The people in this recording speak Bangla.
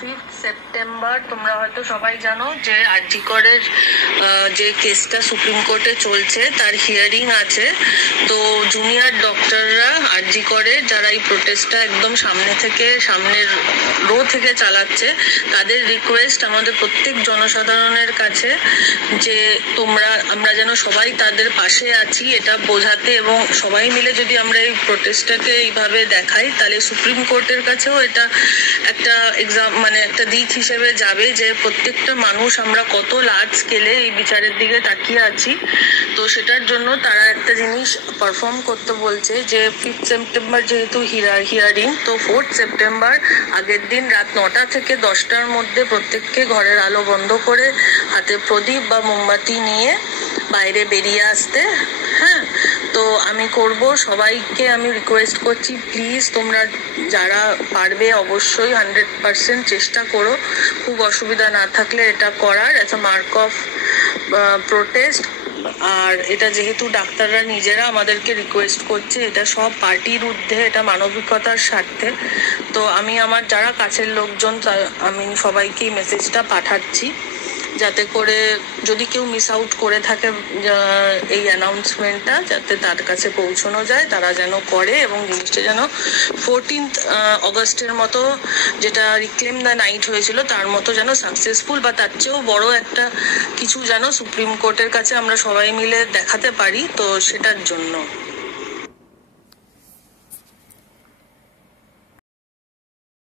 5th সেপ্টেম্বর তোমরা হয়তো সবাই জানো যে আরজি করের যে কেসটা সুপ্রিম কোর্টে চলছে তার হিয়ারিং আছে। তো জুনিয়র ডক্টররা আরজি করে যারা এই প্রোটেস্টটা একদম সামনের রো থেকে চালাচ্ছে, তাদের রিকোয়েস্ট আমাদের প্রত্যেক জনসাধারণের কাছে যে আমরা যেন সবাই তাদের পাশে আছি এটা বোঝাতে, এবং সবাই মিলে যদি আমরা এই প্রোটেস্টটাকে এইভাবে দেখাই তাহলে সুপ্রিম কোর্টের কাছেও এটা একটা একটা দিক হিসেবে যাবে যে প্রত্যেকটা মানুষ আমরা কত লার্জ স্কেলে এই বিচারের দিকে তাকিয়ে আছি। তো সেটার জন্য তারা একটা জিনিস পারফর্ম করতে বলছে যে 5th সেপ্টেম্বর যেহেতু হিয়ারিং, তো 4th সেপ্টেম্বর আগের দিন রাত 9টা থেকে 10টার মধ্যে প্রত্যেককে ঘরের আলো বন্ধ করে হাতে প্রদীপ বা মোমবাতি নিয়ে বাইরে বেরিয়ে আসতে। হ্যাঁ, তো আমি সবাইকে আমি রিকোয়েস্ট করছি, প্লিজ তোমরা যারা পারবে অবশ্যই 100% চেষ্টা করো, খুব অসুবিধা না থাকলে এটা করার as a mark of protest. আর এটা যেহেতু ডাক্তাররা নিজেরা আমাদেরকে রিকোয়েস্ট করছে, এটা সব পার্টির ঊর্ধ্বে, এটা মানবিকতার স্বার্থে। তো আমি আমার যারা কাছের লোকজন আমি সবাইকে এই মেসেজটা পাঠাচ্ছি যাতে করে যদি কেউ মিস আউট করে থাকে এই অ্যানাউন্সমেন্টটা যাতে তার কাছে পৌঁছানো যায়, তারা যেন করে এবং জিনিসটা যেন 14th অগস্টের মতো যেটা রিক্লেম দ্য নাইট হয়েছিল তার মতো যেন সাকসেসফুল বা তার চেয়েও বড় একটা কিছু যেন সুপ্রিম কোর্টের কাছে আমরা সবাই মিলে দেখাতে পারি। তো সেটার জন্য